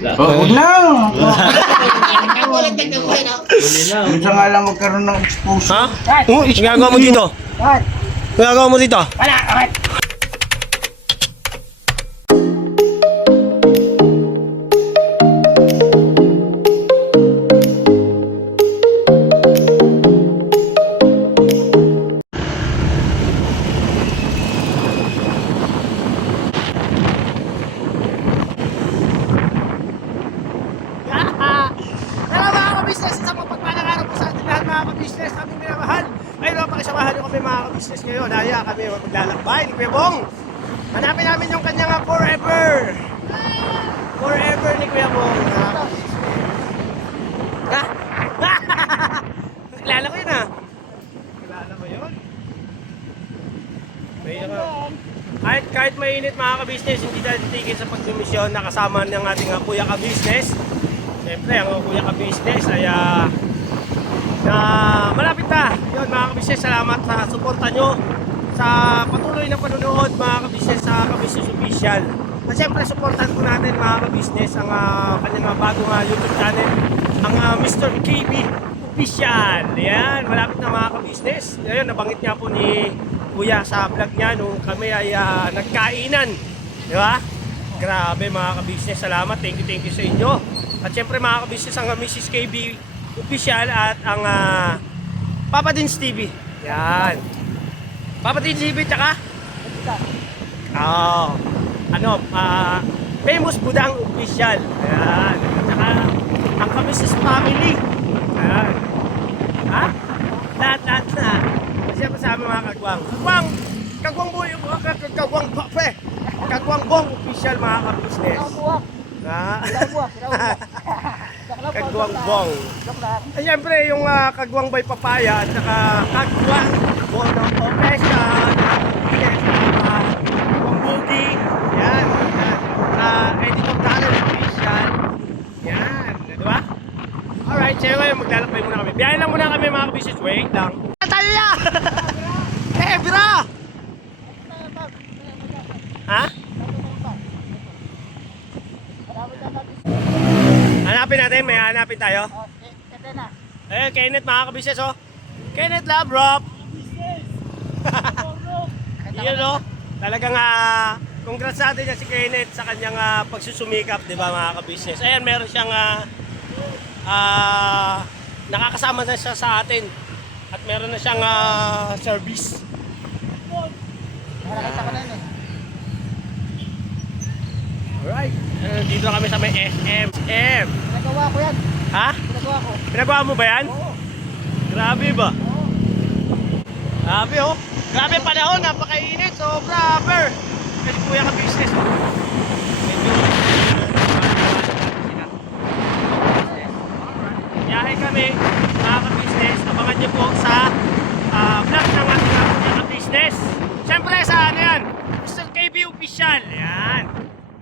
Huwag na! Walang tagdabuhay na. Minsan nga lang magkaroon ng exposure. Ha? Ginagawa mo dito? Ginagawa mo dito? Wala, okay. Hello mga ka-business! Isang mapagpalang araw po sa ating lahat mga ka-business. Aming minamahal. Ngayon naman pakisamahan nyo kami mga ka-business ngayon. Dahil kami maglalakbay ni Kuya Bong. Hanapin namin yung kanyang forever. Forever ni Kuya Bong. Ha? Kilala ko yun ha? Kilala mo yun? Kahit mainit mga ka-business, hindi tayo titigil sa pagdumisyon na kasama ng ating kuya ka-business. Siyempre, ang kuya ka-business ay na malapit na. Yun mga ka-business, salamat sa suporta nyo sa patuloy na panunood mga ka-business sa ka-business official. At siyempre, supportan po natin mga ka-business ang kanyang bagong YouTube channel, ang Mr. KB Official. Yan, malapit na mga ka-business. Ayun, nabanggit nga po ni Kuya sa vlog niya nung kami ay nagkainan. Di ba? Grabe mga ka-business, salamat. Thank you sa inyo. At syempre mga ka-business, ang Mrs. KB Official at ang Papa Dins TV. Yan. Papa Dins TV tsaka? Famous Budang Official. Yan. At saka ang ka-business family. Yan. Ha? Lahat na. Siyempre sa aming mga kagwang. Kagwang boy, Kagwang Bong Official mga ka-business. Kagwang Bong. Ay, siyempre yung Kagwang Bay Papaya at saka Kagwang Bong Official. Kagwang Boogie. Yan. Editor Talent Official. Yan. Diba? Alright, so ngayon maglalakbay muna kami. Biyahe lang muna kami mga ka-business. Wait lang. Talia! Eh, bira! Ha? Hanapin natin, may hanapin tayo. Eh, Kenneth mga ka-business oh. Kenneth Love Rob. Yun oh. Talagang congrats sa atin si Kenneth sa kanyang pagsusumikap, di ba mga ka-business. Ayan, meron siyang nakakasama na siya sa atin. At meron na siyang service. Nakita ko na yun eh. Alright. Dito na kami sa may SM. Pinagawa ko yan. Ha? Pinagawa ko. Pinagawa mo ba yan? Oo. Grabe ba? Oo. Grabe oh. Grabe panahon, napakainit. Sobra, per. Kasi kuya ka business. Medyo biyahe kami, mga ka-business. Abangan niyo po sa vlog ng ating kuya ka-business. Siyempre sa ano yan? Mr. KB Official. Yan.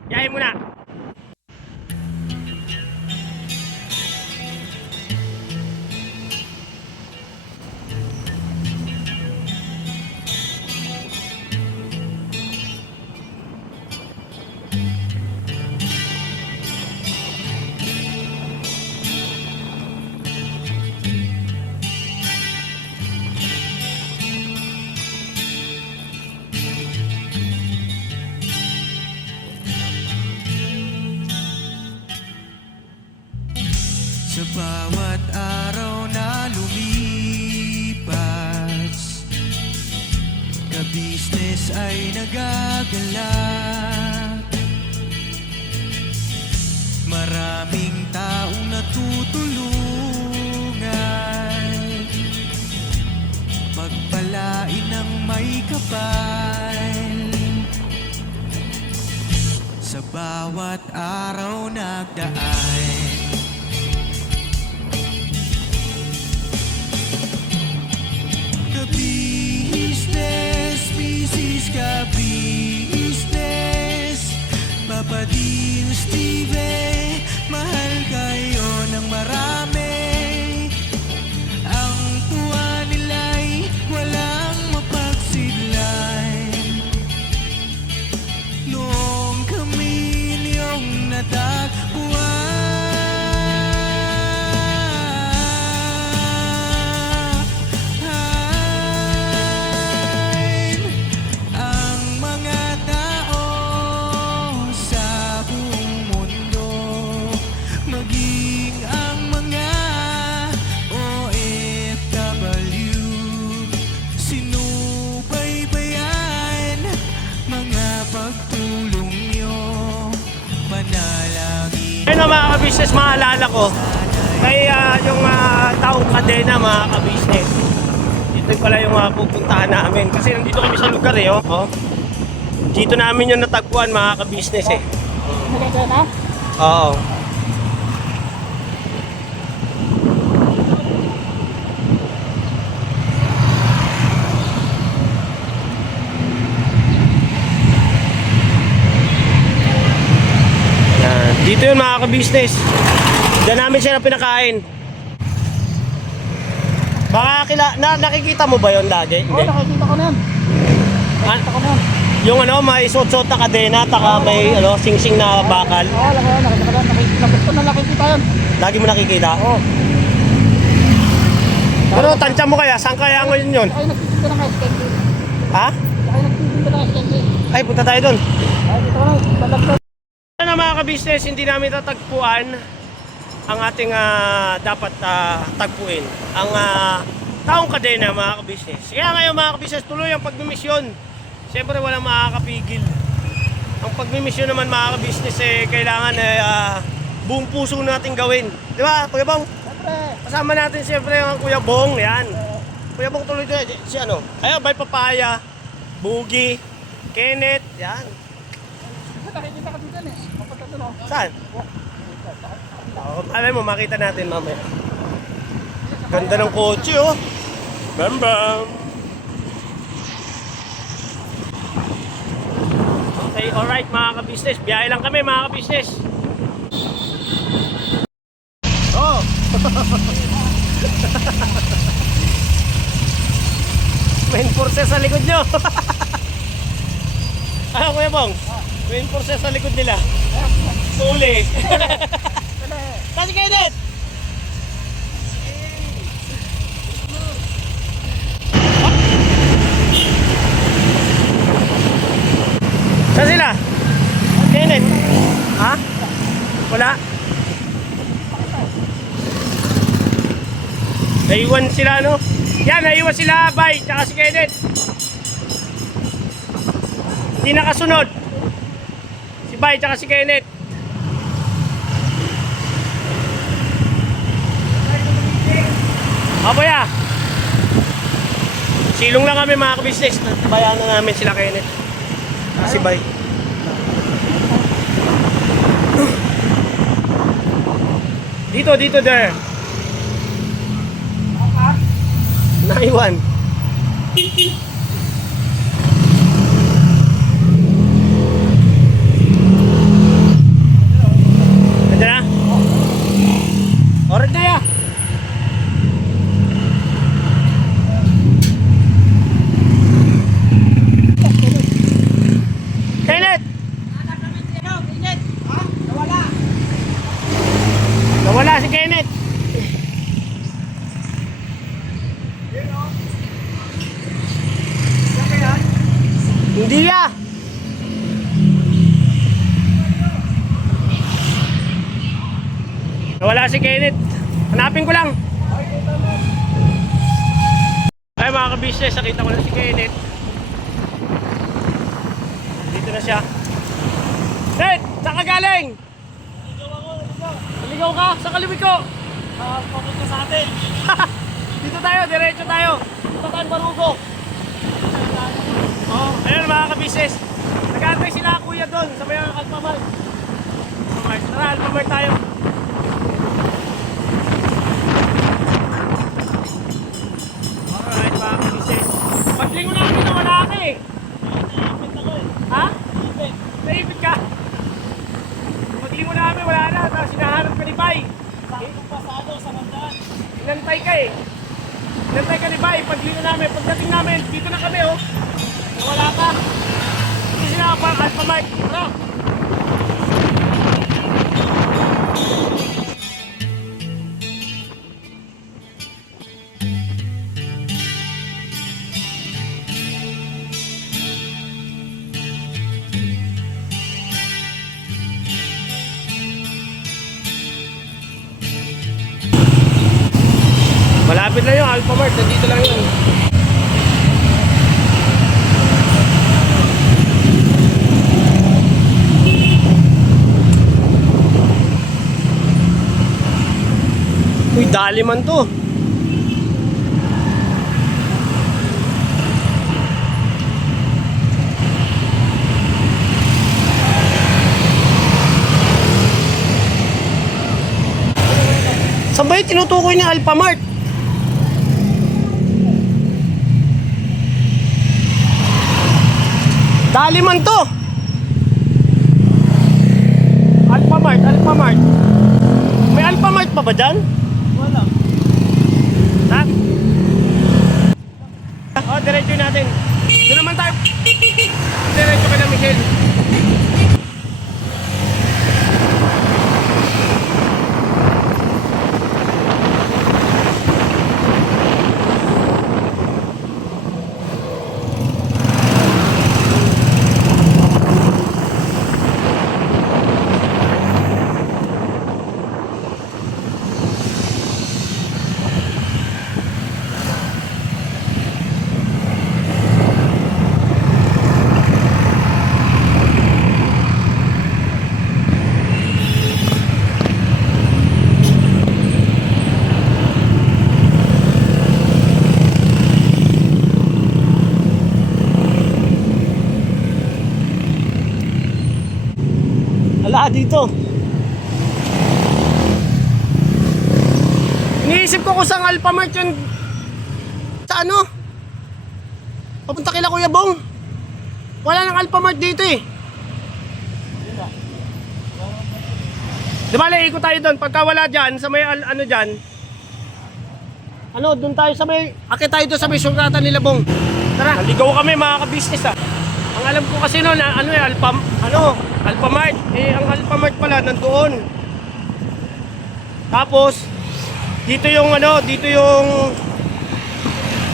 Biyahe muna. Sa bawat araw na lumipas, ka-business ay nagagalak. Maraming taong natutulungan, pagpalain ng may kapal. Sa bawat araw nagdaan, business, ka-business, Papa Dins TV, mahal kayo ng marami. Ang tuwa nila'y walang mapagsidlan. Noong kami niyong natagpuan, mga ka-business, maalala ko kay yung taong kadena mga ka-business. Dito pala yung pupuntahan namin kasi nandito kami sa lugar eh. Oh. Dito namin yung natagpuan mga ka-business eh. Nagkakita na? Oo. Yan. Dito yun mga ka-business. Diyan namin siya na pinakain. Baka nakikita mo ba yun lagi? Oo, nakikita ko na yan. Nakikita ko na yan. Yung may suot-suot na kadena, taka may sing-sing na bakal. Oo, nakikita ko na. Nakikita na nakikita yan. Lagi mo nakikita? Oo. Pero tansya mo kaya, saan kaya ngayon yun? Ay, nagtitinda na nga SKG. Ha? Ay, nagtitinda na SKG. Ay, punta tayo doon. Ay, dito na. Balagdag. Ano mga ka-business, hindi namin tatagpuan ang ating dapat tagpuin. Ang taong kadena mga ka-business. Kaya ngayon mga ka-business, tuloy ang pagmimisyon. Siyempre walang makakapigil. Ang pagmimisyon naman mga ka-business kailangan buong puso natin gawin. Di ba, Kuya Bong? Siyempre. Kasama natin siyempre ang Kuya Bong, yan. Kuya Bong tuloy doon, si ano? Ayun, Bay Papaya, Bugi, Kenneth, yan. Nakikita ka dito eh. Mapunta doon oh. Saan? Alam mo, makita natin mamaya. Ganda ng kotse oh. Bam bam. Okay, alright mga ka-business. Biyahe lang kami mga ka-business. Oh. Main force sa likod nyo. Ano Kuya Bong? Main force sa likod nila. Suli. Kasi Kenneth! Saan sila? Kenneth? Ha? Wala? Naiwan sila no? Yan, naiwan sila Bay, tsaka si Kenneth. Hindi nakasunod. Si Bay, tsaka si Kenneth. Abaya. Silong lang kami mga ka-business. Bayan na namin sila Kenneth. Kasi Bay. Dito there. Naiwan. Ganda na? Oras na ya. Kenneth! Nawala si Kenneth. Hindi ya. Nawala si Kenneth. Hanapin ko lang. Ay mga ka-business, nakita ko na si Kenneth. Dito na siya. Kenneth, saan ka galing? Naligaw ka? Saan ka lumiko? Papunta sa atin. Dito tayo, diretso tayo. Dito tayo Barugo. Oh, ayun mga ka-business. Nag-aantay sila kuya doon sa may Alphamart. Tara, Alphamart tayo. Alright mga ka-business. Paglingo namin na wala ka eh. Ha? Naipit ka? Paglingo namin wala na. Tapos sinahanap ka ni Bay. Pasado sa bandaan. Inantay ka eh. Inantay ka ni Bay. Paglingo namin. Pagdating namin, dito na kami oh. Wala ka. Hindi sila pa Alphamart. Tara. Malapit na yung Alphamart. Nandito lang yun. Uy, dali man to. Saan ba yung tinutukoy ni Alphamart? Dali man to. Alphamart, Alphamart. May Alphamart pa ba dyan? Wala. Ha? Oh, diretso natin. Doon naman tayo. Diretso ka na, Michelle. Ala dito. Iniisip ko kung saan Alphamart yun. Sa ano? Papunta kila Kuya Bong. Wala nang Alphamart dito eh. Di ba, ikot tayo doon. Pagka wala dyan, sa may ano dyan. Ano, doon tayo sa may, akit tayo doon sa may sulatan nila Bong. Tara, naligaw kami mga ka-business ah. Ang alam ko kasi noon, ano eh, Alphamart. Eh, ang Alphamart pala nandoon. Tapos, dito yung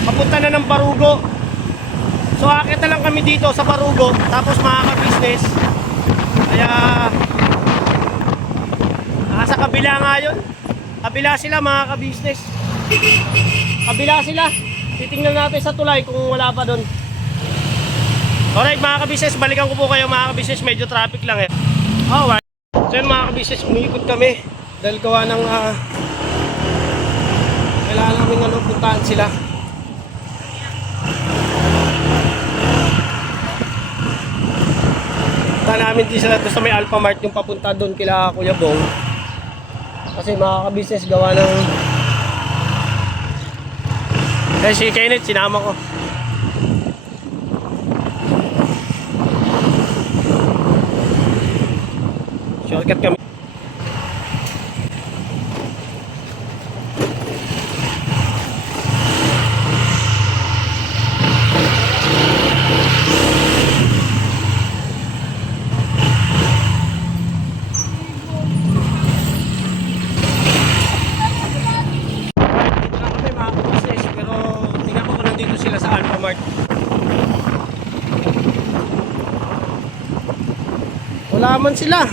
papunta na ng Barugo. So, akit na lang kami dito sa Barugo. Tapos, mga ka-business. Kaya, nasa kabila nga yun. Kabila sila, mga ka-business. Kabila sila. Titingnan natin sa tulay kung wala pa doon. Alright mga ka-business, balikan ko po kayo mga ka-business, medyo traffic lang eh. Alright. So yun mga ka-business, umiikot kami. Dahil gawa ng kailangan namin puntahan sila. Puntahan namin din sila sa may Alphamart yung papunta doon kila Kuya Bong. Kasi mga ka-business, gawa ng kasi si Kenneth, sinama ko. Shortcut kami. Wala man sila.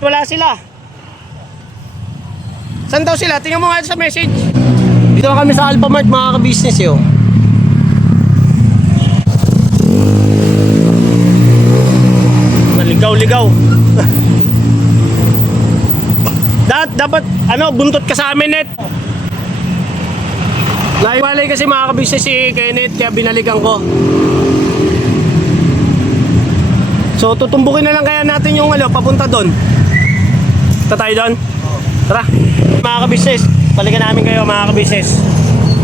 Wala sila. Saan daw sila? Tingnan mo nga sa message. Dito kami sa Alphamart mga ka-business yun. Ligaw-ligaw. Dapat buntot ka sa amin, Net. Naiwalay kasi mga ka-business si Kenneth, kaya binalikan ko. So tutumbukin na lang kaya natin yung papunta doon. Punta tayo doon? Tara. Mga ka-business, balikan namin kayo mga ka-business.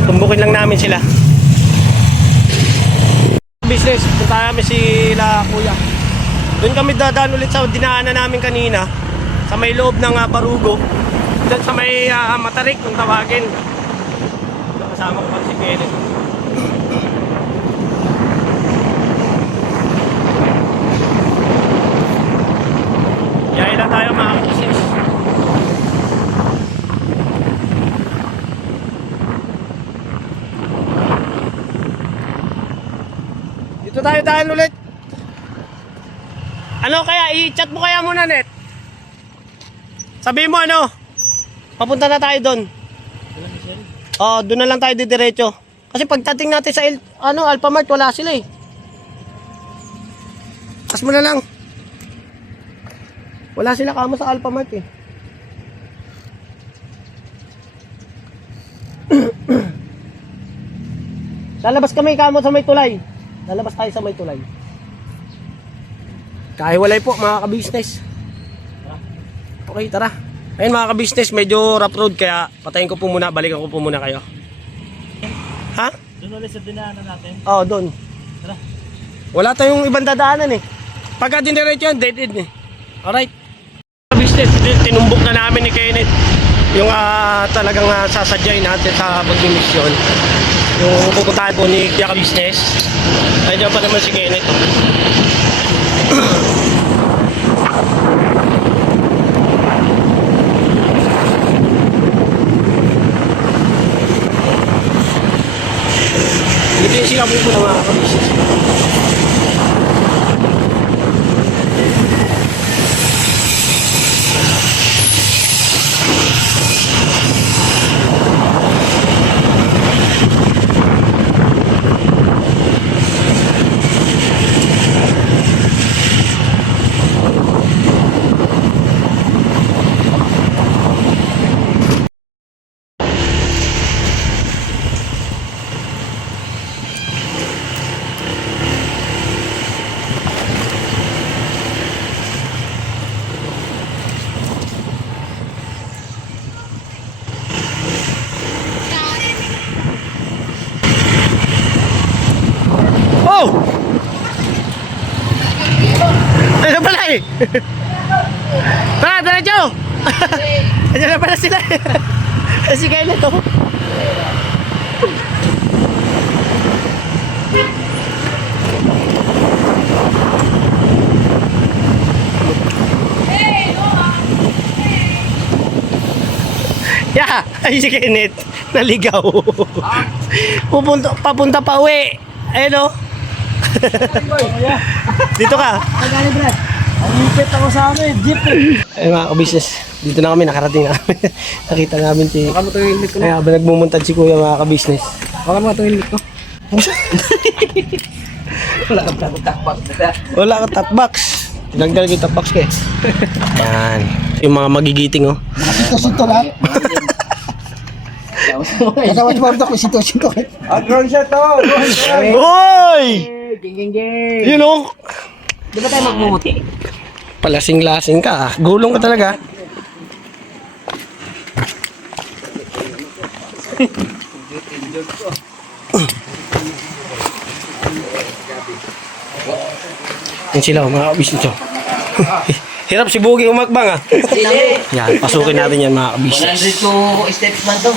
Tumbukin lang namin sila. Business, punta namin sila Kuya. Doon kami dadaan ulit sa dinaanan namin kanina. Sa may loob ng Barugo. Doon sa may Matarik kung tawagin. Kasama ko pa si Kenneth. Yayin na tayo mga ka-business. Dito tayo daan ulit. Ano kaya, i-chat mo kaya muna, Net? Sabihin mo papunta na tayo doon. Doon na lang tayo didiretso. Kasi pagdating natin sa Alphamart, wala sila eh. Lakas mo na lang. Wala sila kamo sa Alphamart eh. Lalabas kami kamo sa may tulay. Lalabas tayo sa may tulay. Kahiwalay po mga ka-business. Okay, tara. Ayun mga ka-business, medyo rough road kaya patayin ko po muna, balikan ko po muna kayo. Ha? Doon ulit sa dinaanan natin. Oo, doon. Tara. Wala tayong ibang dadaanan eh. Pagka diniretso yan, dead end eh. Alright. Business, tinumbok na namin ni Kenneth yung talagang sasadyain natin sa pagmimisyon. Yung pupuntahan po ni Kuya Business. Nandiyan pa naman si Kenneth. Hindi sila pupunta mga ka-business. Oh! Ano pala eh? Tara, diretso! Ayan na pala sila. Si Kenneth to. Yeah! Ay si Kenneth. Naligaw. Papunta pa uwi. Ayun o. Dito ka. Pagkali Brad. Ang hipit ako sa amin. Jeep eh. Ay mga ka-business, dito na kami, nakarating na kami. Nakita namin si... Baka mo itong helmet ko. Kaya ba nagmumuntad si Kuya mga ka-business? Baka mo itong helmet ko. Wala kang takpak. Wala ka top box. Tinanggal ko yung top box ko eh. Yan. Yung mga magigiting oh. Sitwasyon to lahat. Kasama si Marta ko sitwasyon to. Drone shot to! Drone shot! Hoy! Ging. Yun oh. Di ba tayo magmumuti? Palasing-lasing ka ah. Gulong ka talaga. Yan sila oh, mga ka-business oh. Hirap si Bugi umakbang ah. Yan, pasukin natin yan mga ka-business. 102 steps man to.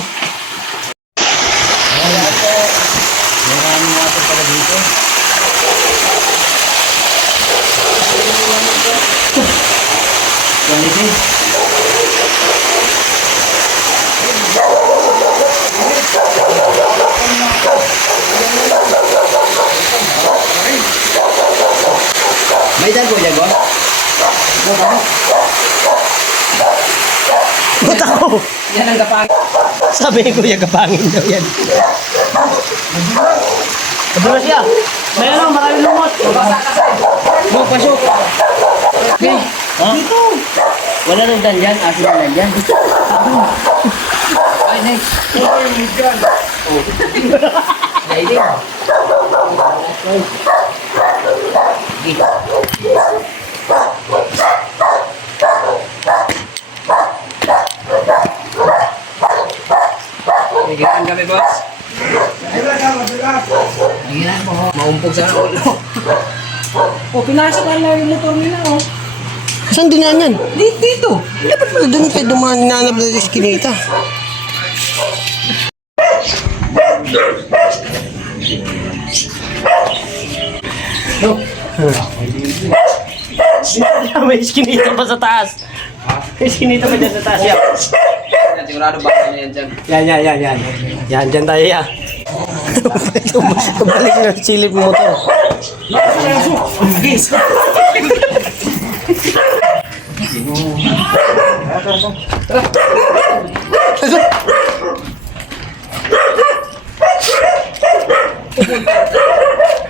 May dago. Ba't ako? Yan ang kapag. Sabi ni Kuya gapangin daw yan. Kadulas siya. May ano, maraming lumot. Mo, pasok. Okay. Dito. Wala nang dyan. Asin na dyan. Ay, nice. Sliding. Nagilaan kami, boss. Nagilaan po. Maumpog sa ulo. O, pinasok ang yung motor nila, oh. Saan dinaan yan? Dito. Dapat pala doon kayo dumaan hinanap na eskinita. No. May eskinita pa sa taas. May eskinita pa dyan sa taas yan. Sigurado ba na yan dyan? Yan. Yan, dyan tayo yan. Balik na silip mo motor. Guys.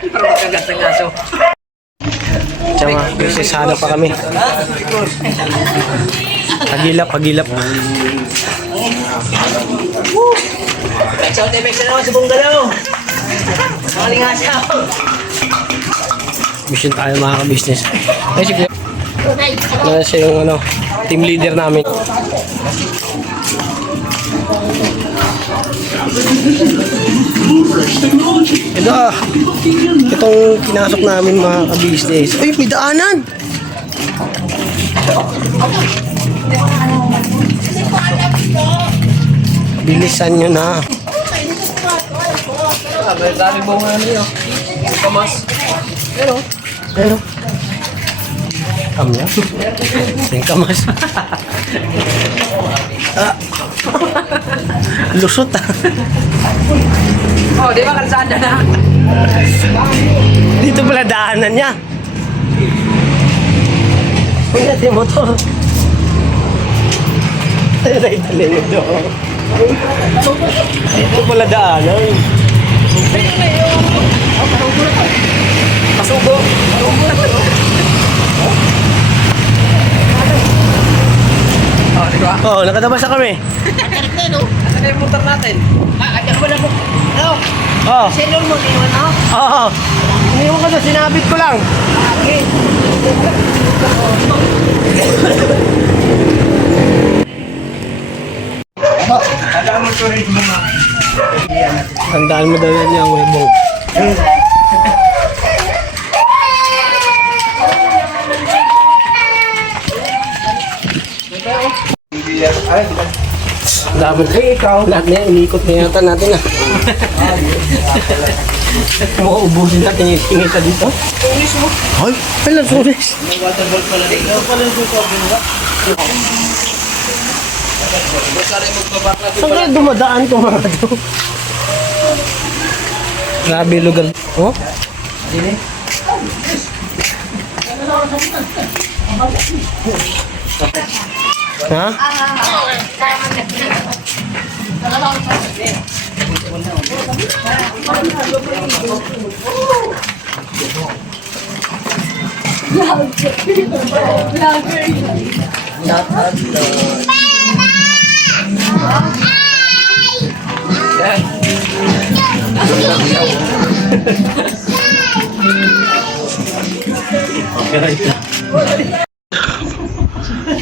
Para magkagat ng aso. Tsaka, sana pa kami. Pagilap. Sound effects na naman sa buong galaw. Malingasaw. Mission tayo mga ka-business. Ay, sige. Siya yung team leader namin. Itong kinasok namin mga ka-business. Ay, may daanan! Bilisan nyo na. Dami buong ano yun. Kamas. Pero. Kamya. Yung kamas. Lusot ah. Oh, di ba kalsada na? Dito pala daanan niya. Uy, natin mo to. Ay, dali mo to. Dito pala daanan. Pasugo. Oh, di ba? Oo, nakatabas na kami. Ano yung motor natin? Kaya ko na po. Ano? Oo. Senyor mo, iwan ako. Oo. Hindi mo kasi sinabit ko lang. Okay. Tandaan mo daw yan niya, webong. Dapat lahat na yan, iniikot na yata natin ah. Mauubusin natin yung singita dito. Ay, alam, sulis. Saan kaya dumadaan itong mga ito? Grabe lugar. Oh? Ha?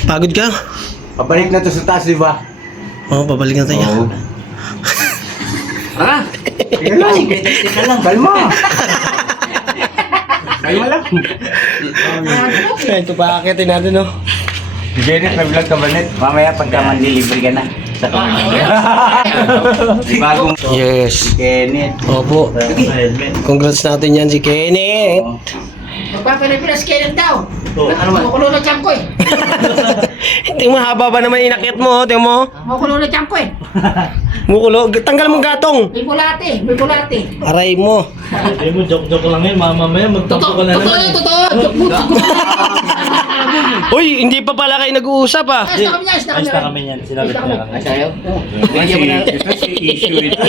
Pagod ka? Pabalik na to sa taas, di ba? Oo, babalik na tayo. Ah! Kalma! Kalma lang. Ito pa akitin natin, no? Si Kenneth, nag-vlog ka ba, Net? Mamaya pagka man-delivery ka na. Sa bagong Yes. Kenneth. Opo. Congrats natin yan si Kenneth. Magpapalipinas kayo daw. Makulo na tiyan ko eh. Tingnan mo, haba ba naman inakit mo, tingnan mo. Makulo na tiyan ko eh. Mukulo, tanggal mong gatong. May bulate, may bulate. Aray mo. Ay mo, joke-joke lang yun. Mamaya magtampo ka na Totoo naman. yun, totoo. Uy, hindi pa pala kayo nag-uusap ah. Ayos na kami, ayos na Ayos na kami. kami yan. Sinabi ko na kami. Sayo? Ito si issue ito.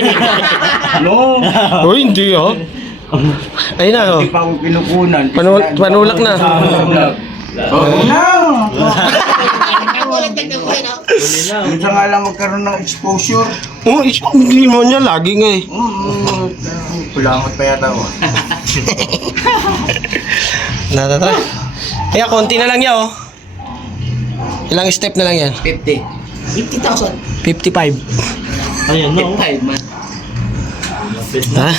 No, Uy, hindi ah. Ayun na oh. hindi pa ako pinukunan. Panulak na. Oo na! Nakulat na kami, no? Minsan nga lang magkaroon ng exposure. Oh, hindi mo niya lagi nga eh. Kulangot pa yata ako. Natatra. Kaya konti na lang yan oh. Ilang step na lang yan? 50. 50,000. 55. Ayan no. 5 man. Ha?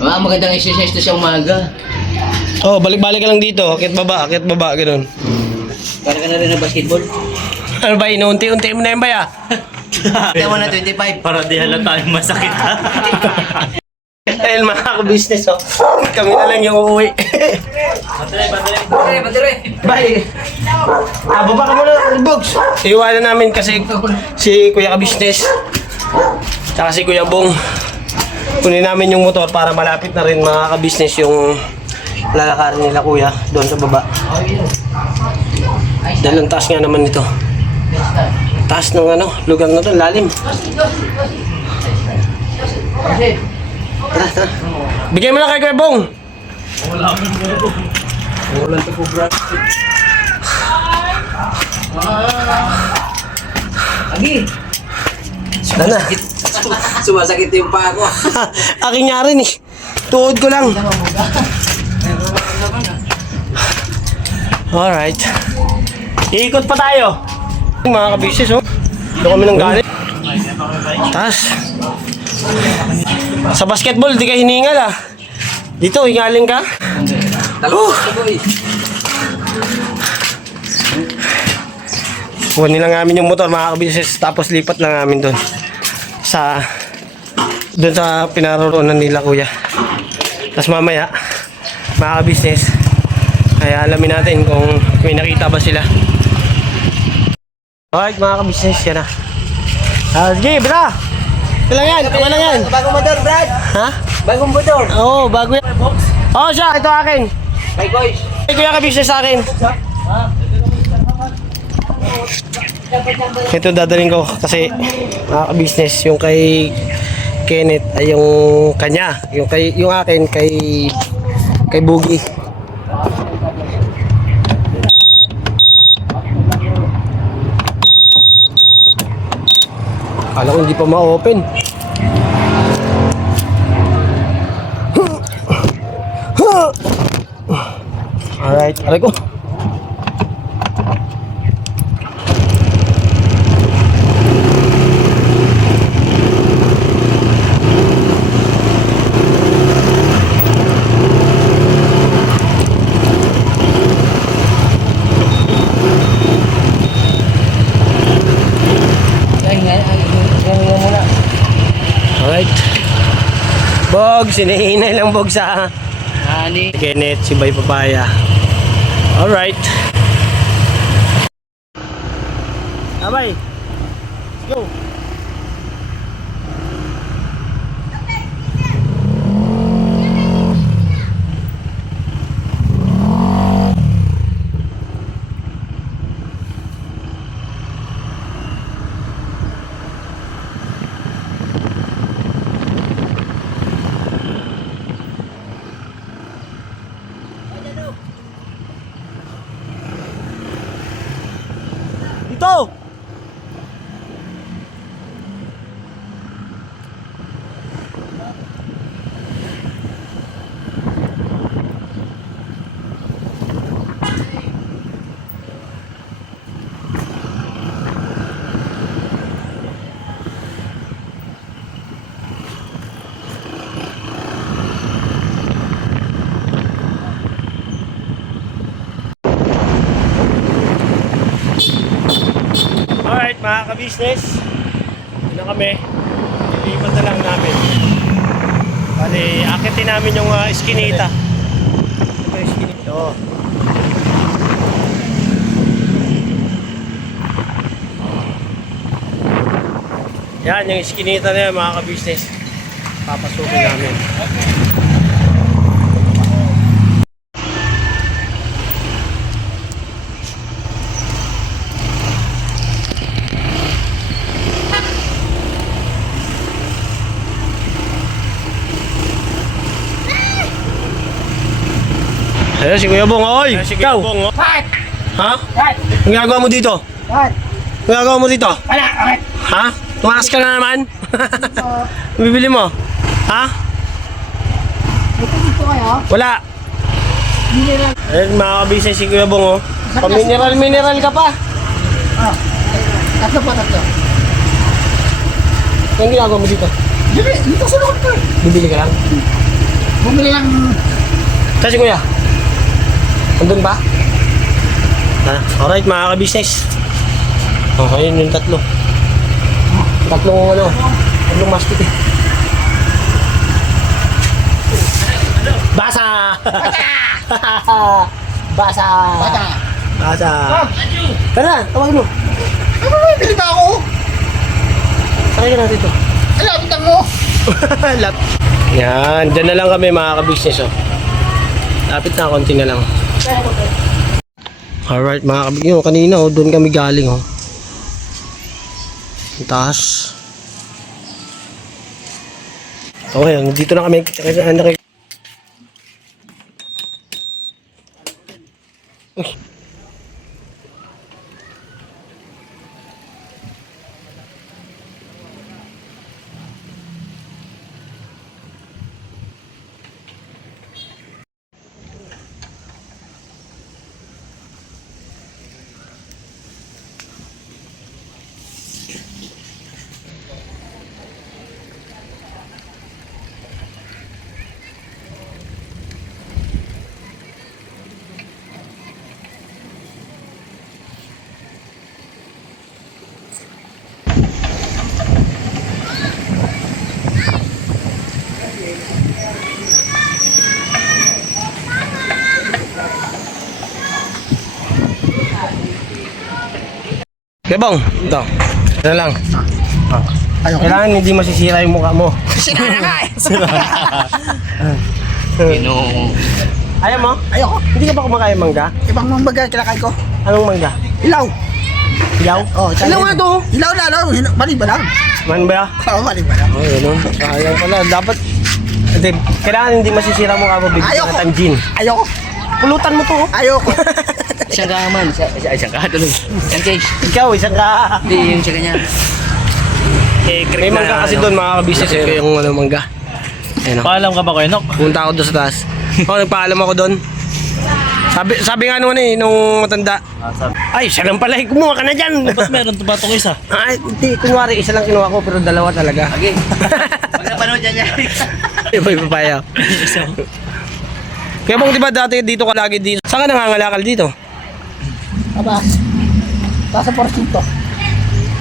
Magandang exercise to sa umaga. Oh, balik-balik ka lang dito. Akit baba, ganun. Para ka na rin ng basketball. Ano ba, inuunti-unti mo na yung baya? Kaya mo na 25. Para di halata yung masakit ha. Ayun mga ka-business oh. Kami na lang yung uuwi. Bye. Baba ka muna, Bogs. Iwanan namin kasi si Kuya ka-business. Tsaka si Kuya Bong. Kunin namin yung motor para malapit na rin mga ka-business yung lalakarin nila kuya doon sa baba. Dahil ang taas nga naman nito. Taas ng lugar na to, lalim. Tara. Bigay mo na kay Kuya Bong. Ulan to po, bro. Agi. Sumasakit yung paa ko. Akin nga rin eh. Tuhod ko lang. Alright. Iikot pa tayo. Mga kabisis, oh. Dito kami ng galit. Taas. Sa basketball, di ka hiningal ah. Dito, hingaling ka. Kunin lang namin yung motor, mga kabisis. Tapos lipat lang namin doon. Doon sa pinaroroonan nila, kuya. Tapos mamaya, mga ka-business, ay alamin natin kung may nakita ba sila. Alright, mga ka-business, yan na. Sige, bra! Ito lang yan, ito lang yan. Bagong motor, Brad. Ha? Bagong motor. Oo, bago yan. Oo, siya, ito akin. Kay Boys. Ay, kuya ka-business sa akin. Ito dadalhin ko kasi mga ka-business, yung kay Kenneth ay yung kanya, yung akin kay Boogie. Kala ko hindi pa ma-open. Alright, aray ko. Alright. Bog, sinihinay lang Bog sa Ani. Kenneth, si Bay Papaya. Alright. Abay. Let's go. Dito! Alright, mga ka-business, yun na kami. Ilipat na lang namin. Bali, akitin namin yung iskinita. Ito yung iskinita. Oo. Yan, yung iskinita na yan, mga ka-business. Papasukin namin. Ayan si Kuya Bong, oy! Ikaw! What? Ha? What? Ang ginagawa mo dito? What? Ang ginagawa mo dito? Wala, okay. Ha? Tumakas ka na naman? Bibili mo? Ha? Ito dito kayo. Wala! Mineral. Ayan mga kabisay si Kuya Bong, oh. Pa-mineral ka pa. Ah. Tatlo po, tatlo. Ang ginagawa mo dito? Dito sa loob ko. Bibili ka lang? Bumili lang. Saan si Kuya? Andun ba? Alright mga ka-business. Okay, yun yung tatlo. Tatlong mastic eh. Basa! Basa! Bata. Basa! Tara, tawagin mo. Ano ba yung pinita ako? Sakay ka na dito. Alabitan mo. Lap. Yan, dyan na lang kami mga ka-business, oh. Lapit na, konti na lang. Alright mga kabigyan, yun, kanina oh, doon kami galing oh. Ang taas. Okay, dito na kami. Bong, ito. Ito lang. Kailangan hindi masisira yung mukha mo. Sira na nga Ayaw mo? Ayoko. Hindi ka ba kumakain mangga? Ibang mga baga kinakain ko. Anong mangga? Ilaw. Ilaw? Oh, ilaw nga to. Ilaw na, no? Mali ba lang? Man ba? Oo, mali ba lang? Oh, yun. Sayang pala. Dapat, hindi, kailangan hindi masisira mo mo. Bigyan Ayoko. ka ng gin. Ayoko. Pulutan mo to. Ayoko. Isang ka man. Isang ka tuloy. Isang cage. Ikaw, isang ka. Hindi, yung siya kanya. May mangga kasi doon, mga kabisnes. Ito yung mangga. Ayun o. Paalam ka ba kayo, Nok? Punta ako doon sa taas. Nagpaalam ako doon. Sabi nga naman nung matanda. Ay, siya lang pala. Kumuha ka na dyan. Ba't meron ba itong isa? Ay, hindi. Kunwari, isa lang kinuha ko, pero dalawa talaga. Okay. Pag napanood yan yan. Iba papaya. Kaya bang di ba dati dito ka lagi dito? Saan ka nangangalakal dito? Abas. Nasa porsinto.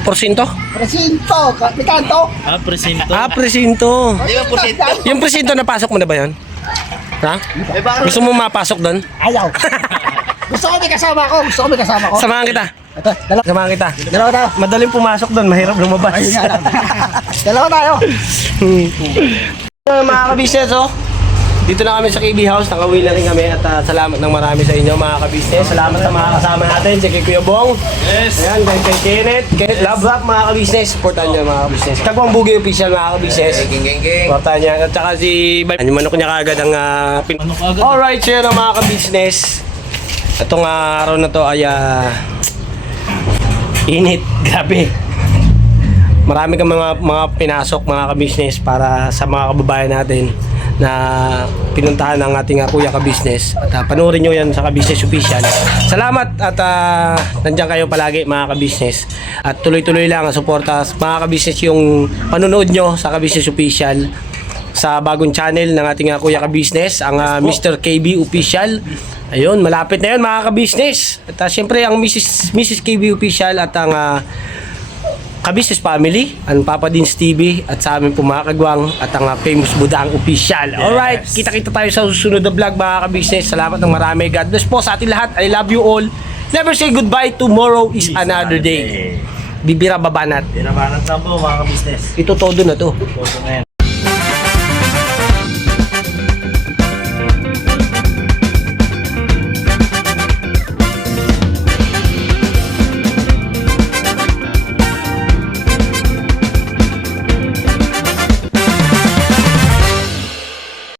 Porsinto? Porsinto. Kapitanto. Presinto. Presinto. Di ba porsinto? Yung presinto, napasok mo na ba yun? Ha? Gusto mo mapasok doon? Ayaw. Gusto ko may kasama ko. Gusto ko may kasama ko. Samahan kita. Ito, dalawa. Samahan kita. Dalawa tayo. Madaling pumasok doon, mahirap lumabas. Ayun nga lang. Dalawa tayo. Mga kabisnes, oh. Dito na kami sa KB House, nakauwi na rin kami at salamat ng marami sa inyo mga kabisnes. Salamat sa mga kasama natin, si Kuya Bong. Yes. Ayan, kay Kenneth Love Rap mga kabisnes. Supportan nyo mga kabisnes. Kagwang Bugi Official mga kabisnes. Supportan niya. At saka si yung manok niya kagad ang Manok agad. Alright, so yun ang mga kabisnes. Itong araw na to ay init. Grabe. Marami kang mga pinasok mga kabisnes para sa mga kababayan natin na pinuntahan ng ating Kuya Ka-Business at panoorin nyo yan sa Ka-Business Official. Salamat at nandiyan kayo palagi mga Ka-Business at tuloy-tuloy lang ang suporta mga Ka-Business yung panonood nyo sa Ka-Business Official sa bagong channel ng ating Kuya Ka-Business, ang Mr. KB Official. Ayun, malapit na yun mga Ka-Business at syempre ang Mrs. KB Official at ang Ka-Business Family, ang Papa Dins TV at sa amin po mga kagwang at ang Famous Budang Official. Alright, kita-kita tayo sa susunod na vlog mga Ka-Business. Salamat ng marami. God bless po sa ating lahat. I love you all. Never say goodbye. Tomorrow is another day. Bibira babanat. Dinabanat na po mga ka-business. Ito todo na to. Todo na yan.